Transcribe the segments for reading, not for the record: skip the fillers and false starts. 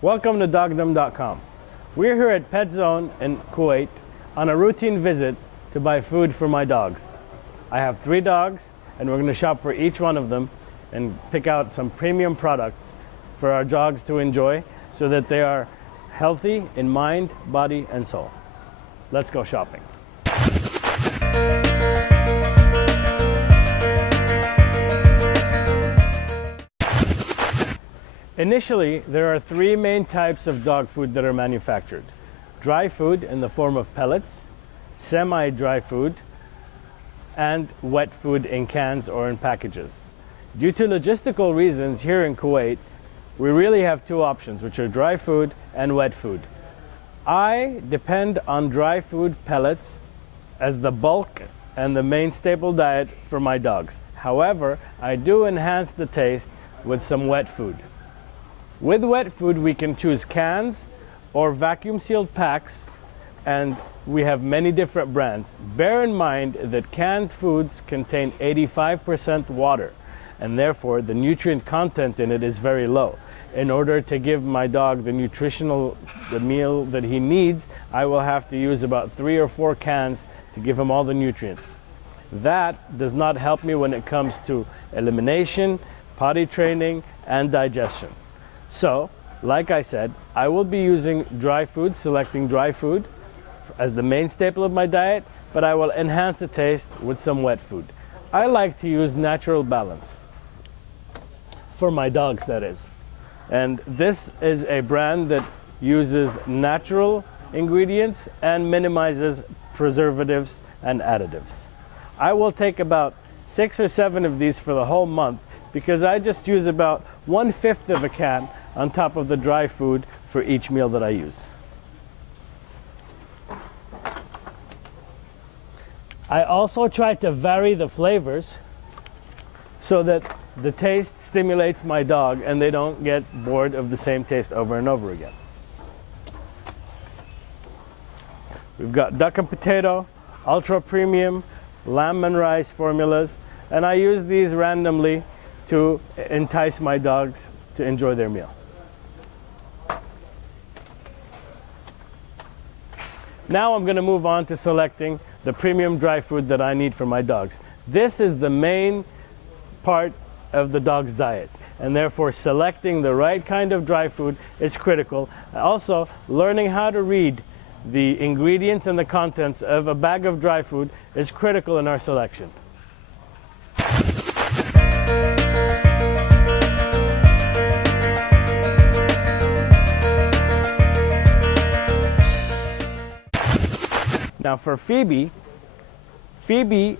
Welcome to dogdom.com. We're here at Pet Zone in Kuwait on a routine visit to buy food for my dogs. I have 3 dogs and we're going to shop for each one of them and pick out some premium products for our dogs to enjoy so that they are healthy in mind, body, and soul. Let's go shopping. Initially, there are 3 main types of dog food that are manufactured. Dry food in the form of pellets, semi-dry food, and wet food in cans or in packages. Due to logistical reasons here in Kuwait, we really have 2 options, which are dry food and wet food. I depend on dry food pellets as the bulk and the main staple diet for my dogs. However, I do enhance the taste with some wet food. With wet food, we can choose cans or vacuum sealed packs, and we have many different brands. Bear in mind that canned foods contain 85% water, and therefore the nutrient content in it is very low. In order to give my dog the meal that he needs, I will have to use about 3 or 4 cans to give him all the nutrients. That does not help me when it comes to elimination, potty training, and digestion. So, like I said, I will be using dry food, selecting dry food as the main staple of my diet, but I will enhance the taste with some wet food. I like to use Natural Balance for my dogs, that is. And this is a brand that uses natural ingredients and minimizes preservatives and additives. I will take about 6 or 7 of these for the whole month because I just use about 1/5 of a can on top of the dry food for each meal that I use. I also try to vary the flavors so that the taste stimulates my dog and they don't get bored of the same taste over and over again. We've got duck and potato, ultra premium, lamb and rice formulas, and I use these randomly to entice my dogs to enjoy their meal. Now I'm going to move on to selecting the premium dry food that I need for my dogs. This is the main part of the dog's diet, and therefore selecting the right kind of dry food is critical. Also, learning how to read the ingredients and the contents of a bag of dry food is critical in our selection. Now for Phoebe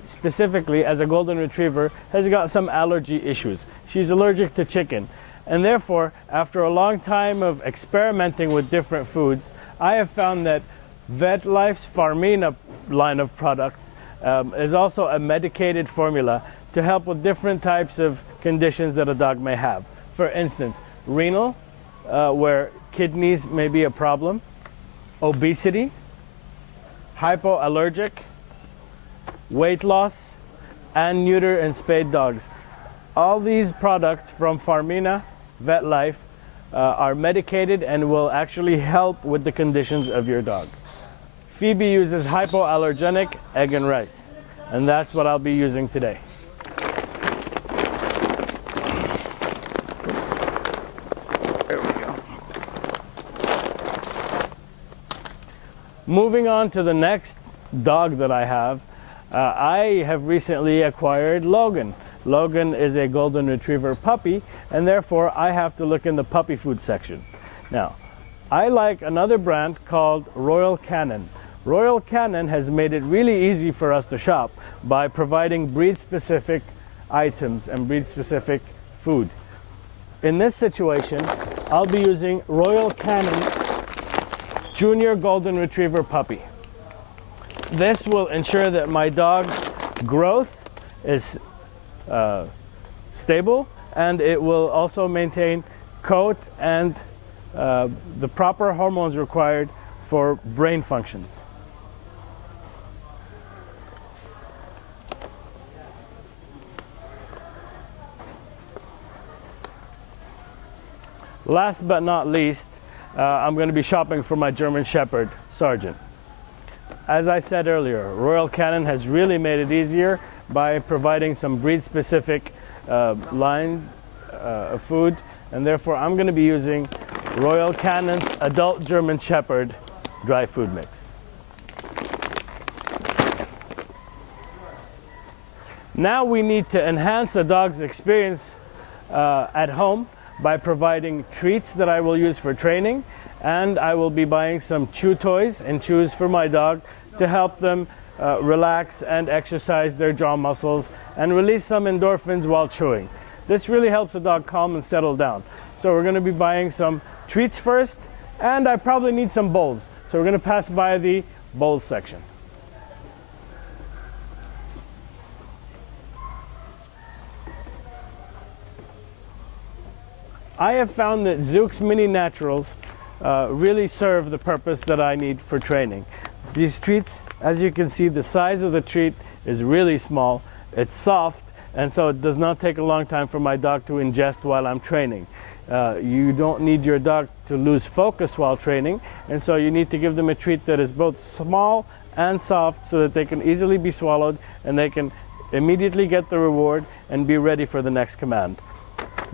specifically as a golden retriever has got some allergy issues. She's allergic to chicken, and therefore after a long time of experimenting with different foods, I have found that VetLife's Farmina line of products is also a medicated formula to help with different types of conditions that a dog may have. For instance, renal, where kidneys may be a problem, obesity, hypoallergic, weight loss, and neuter and spayed dogs. All these products from Farmina VetLife are medicated and will actually help with the conditions of your dog. Phoebe uses hypoallergenic egg and rice, and that's what I'll be using today. Oops. There we go. Moving on to the next dog that I have recently acquired Logan. Logan is a golden retriever puppy, and therefore I have to look in the puppy food section. Now, I like another brand called Royal Canin. Royal Canin has made it really easy for us to shop by providing breed-specific items and breed-specific food. In this situation, I'll be using Royal Canin Junior Golden Retriever Puppy. This will ensure that my dog's growth is stable, and it will also maintain coat and the proper hormones required for brain functions. Last but not least, I'm going to be shopping for my German Shepherd, Sergeant. As I said earlier, Royal Canin has really made it easier by providing some breed-specific line of food, and therefore I'm going to be using Royal Canin's Adult German Shepherd Dry Food Mix. Now we need to enhance the dog's experience at home by providing treats that I will use for training, and I will be buying some chew toys and chews for my dog to help them relax and exercise their jaw muscles and release some endorphins while chewing. This really helps the dog calm and settle down. So we're going to be buying some treats first, and I probably need some bowls. So we're going to pass by the bowls section. I have found that Zook's Mini Naturals really serve the purpose that I need for training. These treats, as you can see, the size of the treat is really small. It's soft, and so it does not take a long time for my dog to ingest while I'm training. You don't need your dog to lose focus while training, and so you need to give them a treat that is both small and soft so that they can easily be swallowed and they can immediately get the reward and be ready for the next command.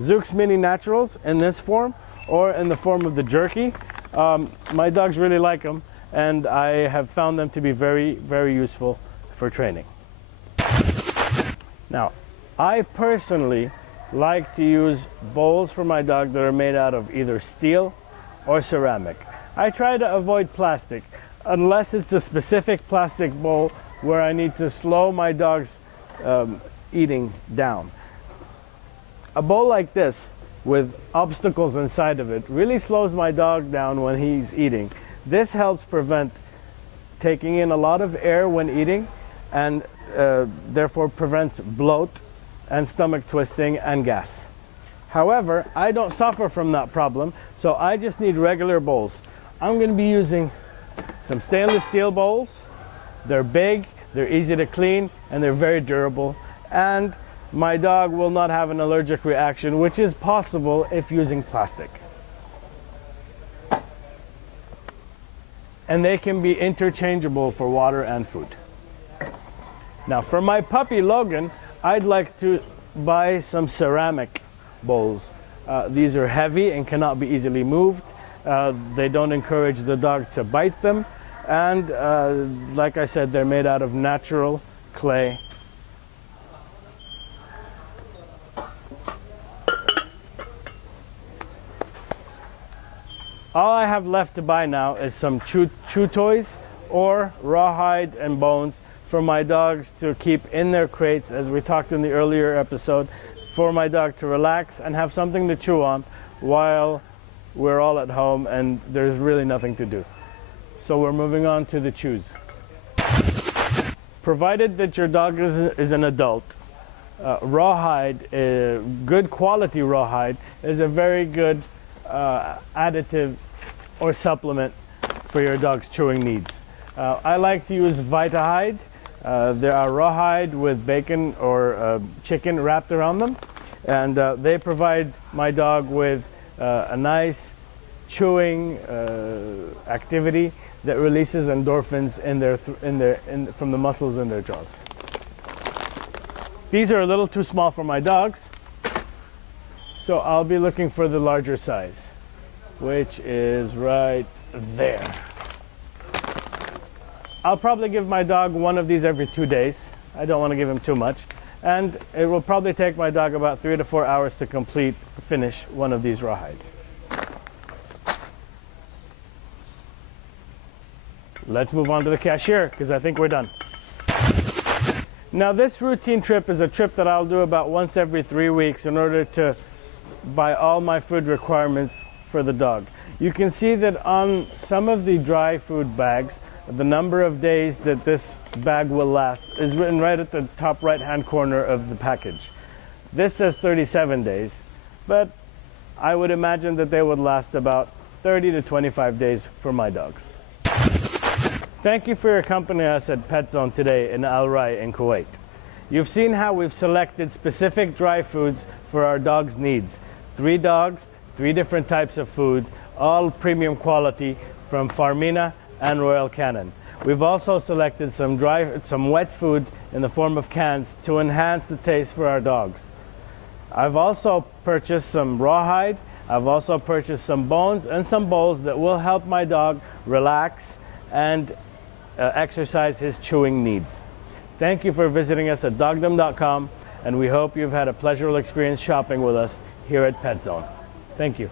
Zook's Mini Naturals in this form or in the form of the jerky. My dogs really like them, and I have found them to be very, very useful for training. Now, I personally like to use bowls for my dog that are made out of either steel or ceramic. I try to avoid plastic unless it's a specific plastic bowl where I need to slow my dog's eating down. A bowl like this with obstacles inside of it really slows my dog down when he's eating. This helps prevent taking in a lot of air when eating, and therefore prevents bloat and stomach twisting and gas. However, I don't suffer from that problem, so I just need regular bowls. I'm going to be using some stainless steel bowls. They're big, they're easy to clean, and they're very durable. And my dog will not have an allergic reaction, which is possible if using plastic. And they can be interchangeable for water and food. Now for my puppy Logan, I'd like to buy some ceramic bowls. These are heavy and cannot be easily moved. They don't encourage the dog to bite them. And like I said, they're made out of natural clay. All I have left to buy now is some chew toys or rawhide and bones for my dogs to keep in their crates, as we talked in the earlier episode, for my dog to relax and have something to chew on while we're all at home and there's really nothing to do. So we're moving on to the chews. Provided that your dog is an adult, rawhide, good quality rawhide, is a very good additive or supplement for your dog's chewing needs. I like to use Vitahide. There are rawhide with bacon or chicken wrapped around them, and they provide my dog with a nice chewing activity that releases endorphins from the muscles in their jaws. These are a little too small for my dogs, so I'll be looking for the larger size, which is right there. I'll probably give my dog one of these every 2 days. I don't want to give him too much. And it will probably take my dog about 3 to 4 hours to finish one of these rawhides. Let's move on to the cashier, because I think we're done. Now this routine trip is a trip that I'll do about once every 3 weeks in order to buy all my food requirements for the dog. You can see that on some of the dry food bags, the number of days that this bag will last is written right at the top right hand corner of the package. This says 37 days, but I would imagine that they would last about 30 to 25 days for my dogs. Thank you for accompanying us at Pet Zone today in Al Rai in Kuwait. You've seen how we've selected specific dry foods for our dogs' needs. 3 dogs, 3 different types of food, all premium quality from Farmina and Royal Canin. We've also selected some wet food in the form of cans to enhance the taste for our dogs. I've also purchased some rawhide. I've also purchased some bones and some bowls that will help my dog relax and exercise his chewing needs. Thank you for visiting us at dogdom.com, and we hope you've had a pleasurable experience shopping with us here at Pet Zone. Thank you.